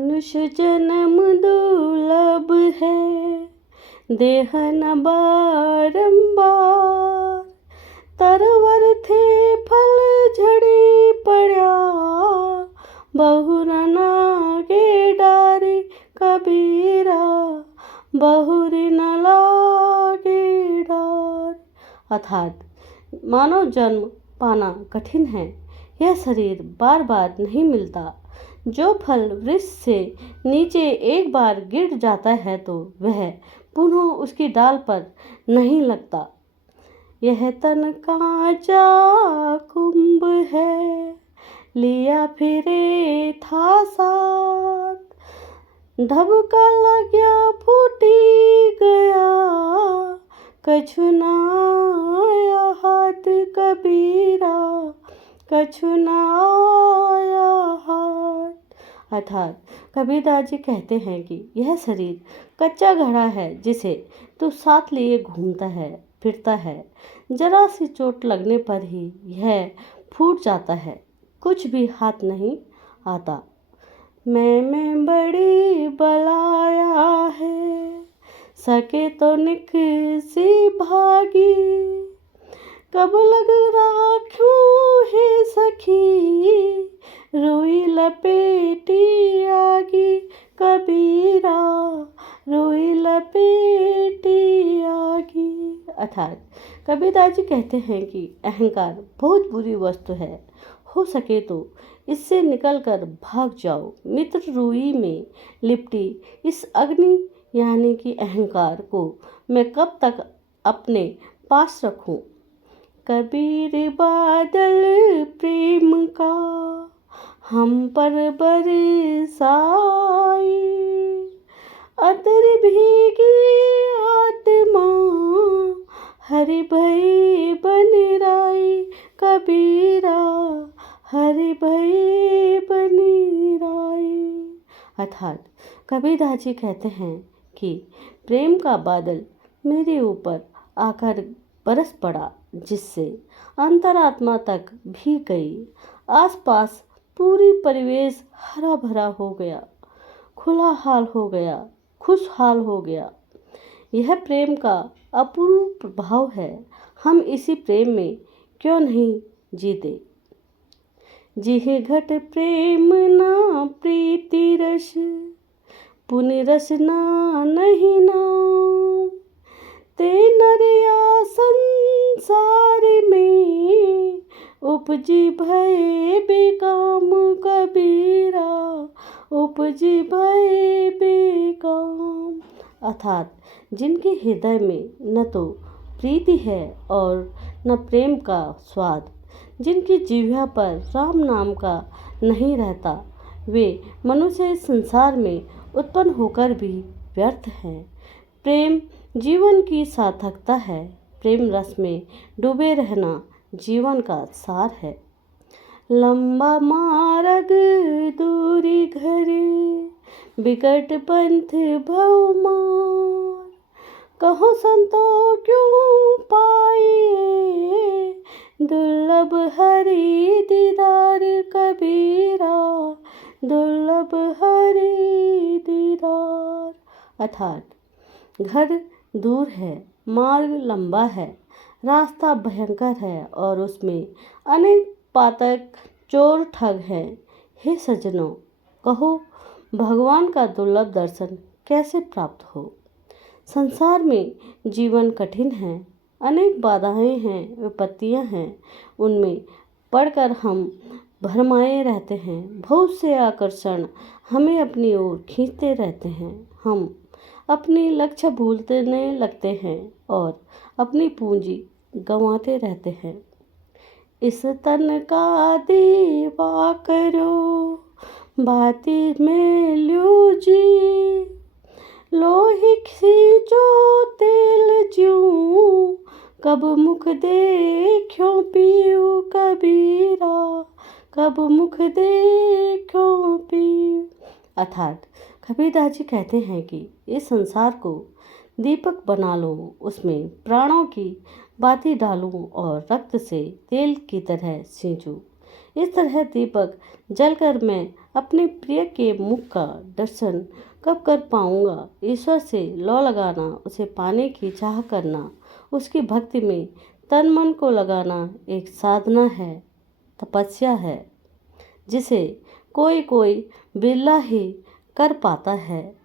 मनुष्य जन्म दुर्लभ है, देह न बारंबार। तरवर थे फल झड़ी पड़ा, बहुर नागे डारे कबीरा, बहुर न लागे डार। अर्थात मानव जन्म पाना कठिन है, यह शरीर बार बार नहीं मिलता। जो फल वृक्ष से नीचे एक बार गिर जाता है तो वह पुनः उसकी डाल पर नहीं लगता। यह तन कांचा कुंभ है, लिया फिरे था साथ। ढबका लग्या फूटी गया, कछु न आया हाथ कबीरा, कछु न आया हाथ। अर्थात कबीरदास जी कहते हैं कि यह शरीर कच्चा घड़ा है जिसे तू साथ लिए घूमता है फिरता है। जरा सी चोट लगने पर ही यह फूट जाता है, कुछ भी हाथ नहीं आता। मैं बड़ी बलाया है, सके तो निक सी भागी। कब लग राखूं है सखी, रोई लपेटी आगी कबीरा, रोई लपेटी आगी। अर्थात कबीरदास जी कहते हैं कि अहंकार बहुत बुरी वस्तु है, हो सके तो इससे निकलकर भाग जाओ। मित्र रुई में लिपटी इस अग्नि यानी कि अहंकार को मैं कब तक अपने पास रखूं। कबीर बादल प्रेम का हम पर बरसाई, अतर भीगी आत्मा हरि भई बन राई कबीरा, हरि भई बन राई। अर्थात कबीरदास जी कहते हैं कि प्रेम का बादल मेरे ऊपर आकर बरस पड़ा, जिससे अंतरात्मा तक भीग गई। आसपास पूरी परिवेश हरा भरा हो गया, खुला हाल हो गया, खुशहाल हो गया। यह प्रेम का अपूर्व प्रभाव है। हम इसी प्रेम में क्यों नहीं जीते। जिह घट प्रेम ना प्रीति रस, पुनि रस ना नहीं नाम। ते नरिया संसार में, उपजी भय बेकाम कबीरा, उपजी भय बेकाम। अर्थात जिनके हृदय में न तो प्रीति है और न प्रेम का स्वाद, जिनकी जिह्वा पर राम नाम का नहीं रहता, वे मनुष्य इस संसार में उत्पन्न होकर भी व्यर्थ हैं। प्रेम जीवन की सार्थकता है। प्रेम रस में डूबे रहना जीवन का सार है। लंबा मार्ग दूरी घर, बिकट पंथ भवमार। कहो संतो क्यों पाए, दुर्लभ हरि दीदार कबीरा, दुर्लभ हरि दीदार। अर्थात घर दूर है, मार्ग लंबा है, रास्ता भयंकर है और उसमें अनेक पातक चोर ठग हैं। हे सज्जनों, कहो भगवान का दुर्लभ दर्शन कैसे प्राप्त हो। संसार में जीवन कठिन है, अनेक बाधाएं हैं, विपत्तियां हैं, उनमें पड़कर हम भरमाए रहते हैं। बहुत से आकर्षण हमें अपनी ओर खींचते रहते हैं। हम अपनी लक्ष्य भूलने लगते हैं और अपनी पूंजी गंवाते रहते हैं। इस तन का दीवा करो, बाती में ल्यू जी। लोही खींचो तेल ज्यूं, कब मुख देखो पीऊ कबीरा, कब मुख देखो पीऊ। अर्थात कबीरदास जी कहते हैं कि इस संसार को दीपक बना लो, उसमें प्राणों की बाती डालूं और रक्त से तेल की तरह सींचूं। इस तरह दीपक जलकर मैं अपने प्रिय के मुख का दर्शन कब कर पाऊँगा। ईश्वर से लौ लगाना, उसे पाने की चाह करना, उसकी भक्ति में तन मन को लगाना एक साधना है, तपस्या है, जिसे कोई कोई बिरला ही कर पाता है।